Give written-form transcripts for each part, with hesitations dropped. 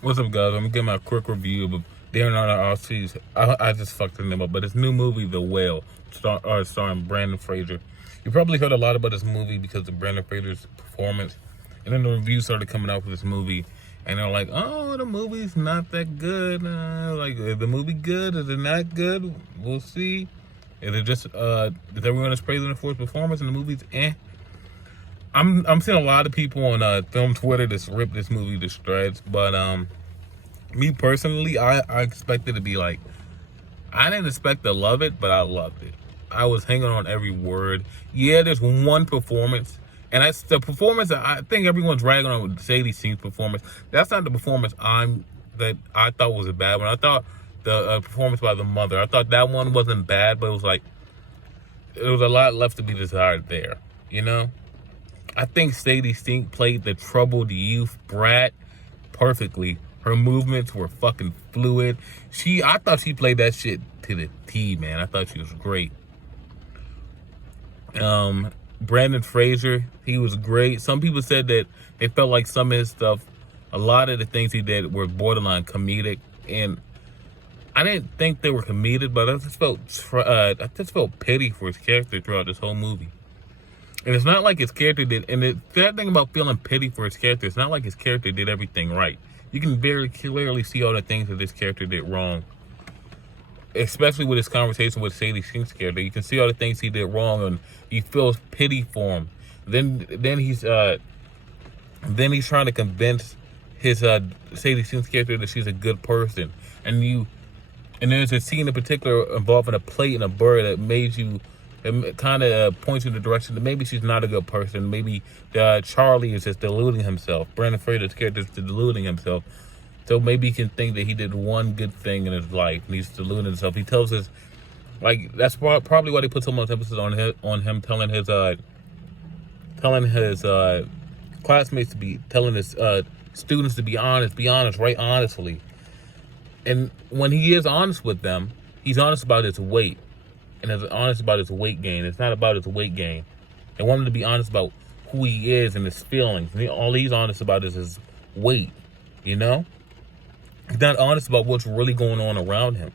What's up, guys? I'm gonna give my quick review of Darren Aronofsky's. I just fucked the name up, but his new movie, The Whale, starring Brandon Fraser. You probably heard a lot about this movie because of Brandon Fraser's performance, and then the reviews started coming out for this movie, and they're like, "Oh, the movie's not that good. Is the movie good? Is it not good? We'll see. Is it just is everyone is praising it for his performance, and the movie's eh?" I'm seeing a lot of people on film Twitter just rip this movie to shreds, but me personally, I expected to be like, I didn't expect to love it, but I loved it. I was hanging on every word. Yeah, there's one performance, and that's the performance that I think everyone's ragging on with Sadie Sink's performance. That's not the performance that I thought was a bad one. I thought the performance by the mother, I thought that one wasn't bad, but it was like, there was a lot left to be desired there, you know? I think Sadie Sink played the troubled youth brat perfectly. Her movements were fucking fluid. I thought she played that shit to the T, man. I thought she was great. Brandon Fraser, he was great. Some people said that they felt like some of his stuff, a lot of the things he did were borderline comedic, and I didn't think they were comedic, but I just felt pity for his character throughout this whole movie. And it's not like his character did, and the sad thing about feeling pity for his character, it's not like his character did everything right. You can very clearly see all the things that this character did wrong. Especially with his conversation with Sadie Sink's character. You can see all the things he did wrong, and he feels pity for him. Then he's trying to convince his Sadie Sink's character that she's a good person. And there's a scene in particular involving a plate and a bird that made you, it kind of points you in the direction that maybe she's not a good person. Maybe Charlie is just deluding himself. Brandon Fraser's character is deluding himself. So maybe he can think that he did one good thing in his life, and he's deluding himself. He tells us, like, that's probably why they put so much emphasis on him telling his classmates to be, telling his students to be honest, right honestly. And when he is honest with them, he's honest about his weight. And is honest about his weight gain. It's not about his weight gain. They want him to be honest about who he is and his feelings. And all he's honest about is his weight, you know? He's not honest about what's really going on around him.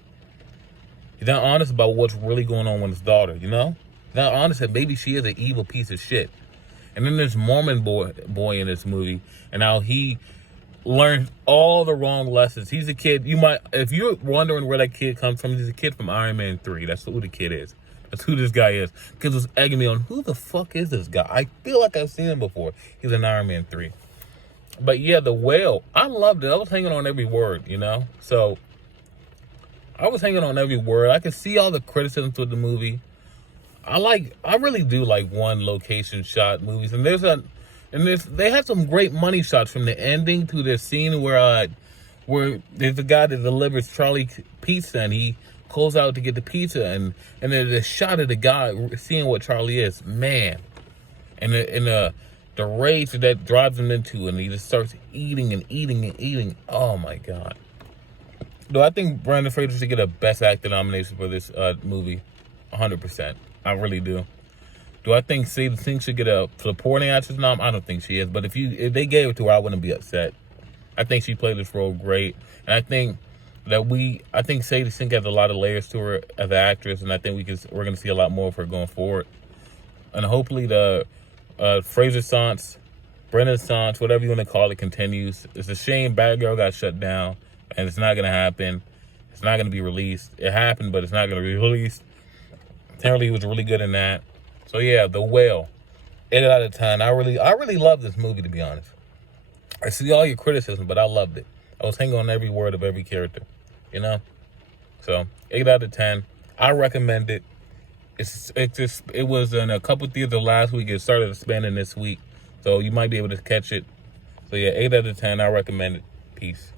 He's not honest about what's really going on with his daughter, you know? He's not honest that maybe she is an evil piece of shit. And then there's Mormon boy in this movie, and how he learned all the wrong lessons. He's a kid, if you're wondering where that kid comes from, he's a kid from Iron Man 3. That's who the kid is. That's who this guy is. Because it was egging me on, who the fuck is this guy? I feel like I've seen him before. He's in Iron Man 3. But yeah, The Whale, I loved it. I was hanging on every word, you know? So, I was hanging on every word. I could see all the criticisms with the movie. I really do like one location shot movies. And they have some great money shots from the ending to the scene where there's a guy that delivers Charlie pizza, and he goes out to get the pizza, and there's a shot of the guy seeing what Charlie is, man, and the rage that drives him into, and he just starts eating and eating and eating. Oh my God! Do I think Brandon Fraser should get a Best Actor nomination for this movie? 100%. I really do. Do I think Sadie Sink should get a supporting actress nom? I don't think she is. But if they gave it to her, I wouldn't be upset. I think she played this role great. And I think Sadie Sink has a lot of layers to her as an actress, and I think we're going to see a lot more of her going forward. And hopefully the Fraser Sance, Brennan Sance, whatever you want to call it, continues. It's a shame Bad Girl got shut down, and it's not going to happen. It's not going to be released. It happened, but it's not going to be released. Apparently, he was really good in that. So yeah, The Whale, 8 out of 10. I really love this movie, to be honest. I see all your criticism, but I loved it. I was hanging on every word of every character, you know? So, 8 out of 10. I recommend it. It was in a couple theaters last week. It started expanding this week. So you might be able to catch it. So yeah, 8 out of 10. I recommend it. Peace.